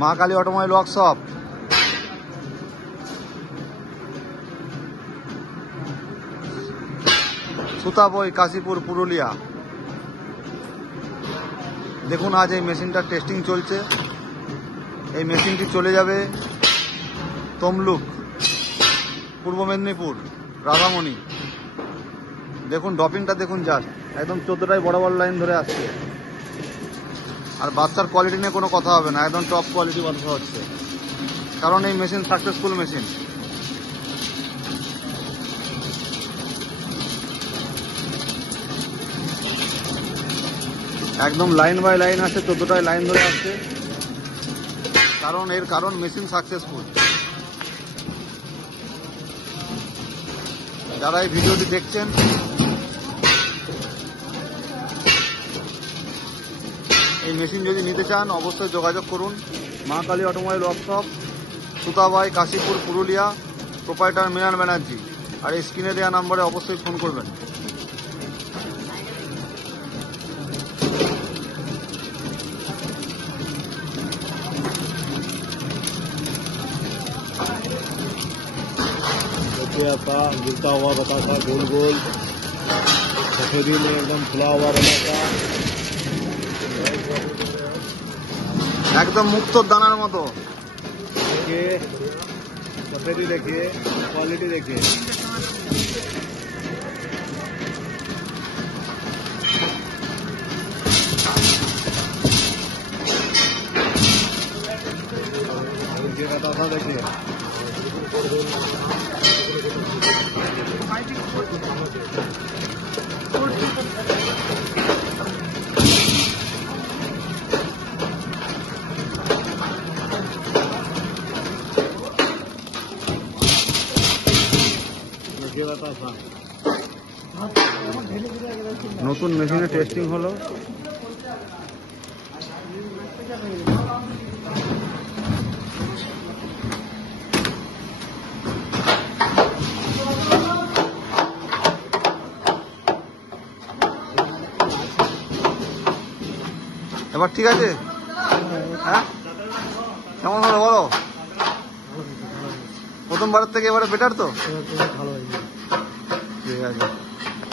মা Kali automobile workshop, সুতাবই, কাশীপুর, পুরুলিয়া। দেখুন আজ এই মেশিনটার টেস্টিং চলছে। এই মেশিনটি চলে যাবে তমলুক, পূর্ব মেদিনীপুর, রাধামণি। দেখুন ড্রপিংটা দেখুন, জাস্ট একদম 14টায় বরাবর লাইন ধরে আসছে। আর বাচ্চার কোয়ালিটি নিয়ে কোনো কথা হবে না, একদম টপ কোয়ালিটি বাচ্চা হচ্ছে, কারণ এই মেশিন সাকসেসফুল মেশিন। একদম লাইন বাই লাইন আসছে, 14টায় লাইন ধরে আসছে, কারণ মেশিন সাকসেসফুল। যারা এই ভিডিওটি দেখছেন, এই মেশিন যদি নিতে চান অবশ্যই যোগাযোগ করুন। Maa Kali automobile workshop, Sutabai, Kashipur, Purulia. Proprietor Mrinal Banerjee. আর এই স্ক্রিনে দেওয়া নম্বরে অবশ্যই ফোন করবেন। था गिरता हुआ बतासा, गोल गोल सफेदी में एकदम खुला हुआ बतासा, একদম মুক্তোর দানার মতো। देखिए सफेदी, देखिए क्वालिटी, देखिए बतासा, देखिए নতুন মেশিনে টেস্টিং হলো। এবার ঠিক আছে? হ্যাঁ, কেমন হলো বলো? প্রথমবারের থেকে এবারে বেটার তো? ভালো হয়েছে। ঠিক আছে।